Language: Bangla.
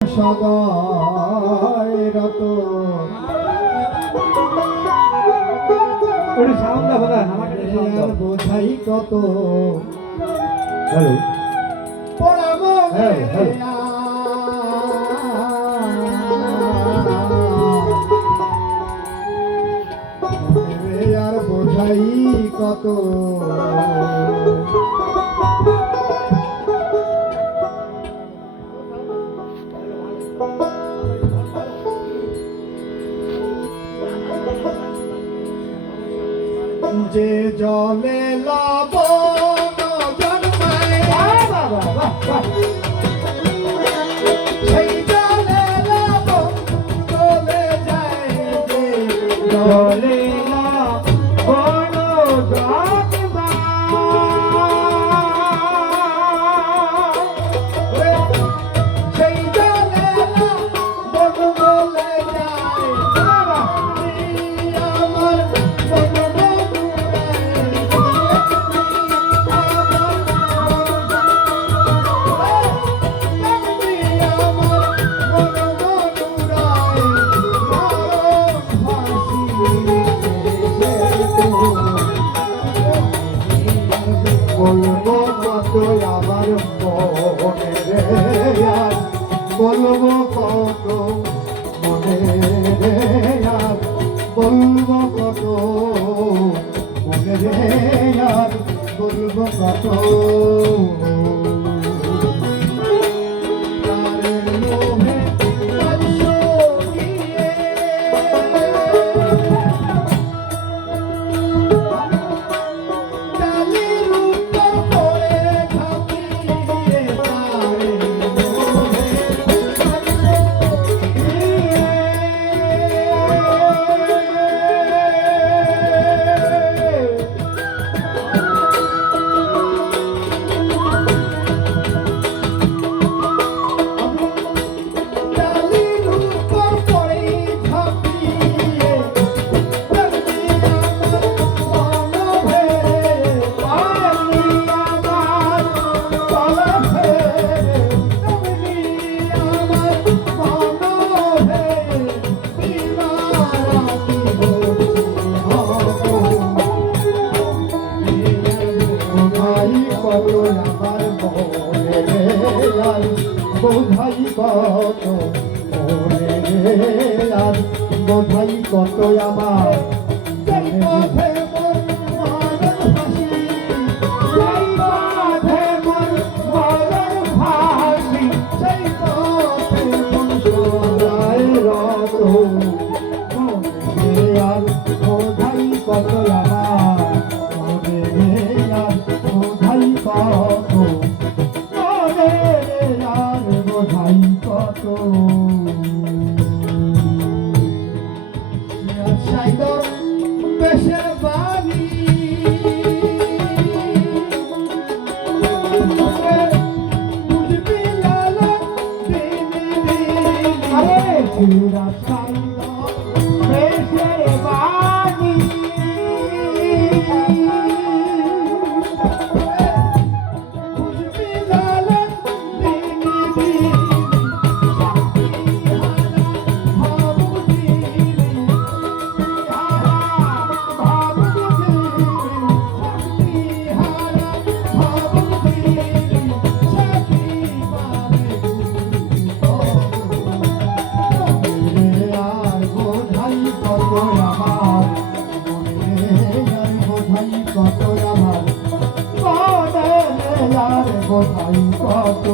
সদয় রত বোঝাই কত আর বোঝাই কত যে জলে লবণ জন্মায় সেই জলে লবণ চলে যায় জলে লবণ সেই জলে লবণ চলে যায় আমার বলবো কত আমার মনে রে আর বলবো কত মনে রে আর বলবো কত মনে রে আর বলবো কত বোঝাই কত মনে রে আর বোঝাই কত আমার কত আমার মনে আর বোঝাই কত বোঝাই কত দেশের বাণী বুঝবি লালা দেশের বাণী কত আমার বোঝাই কত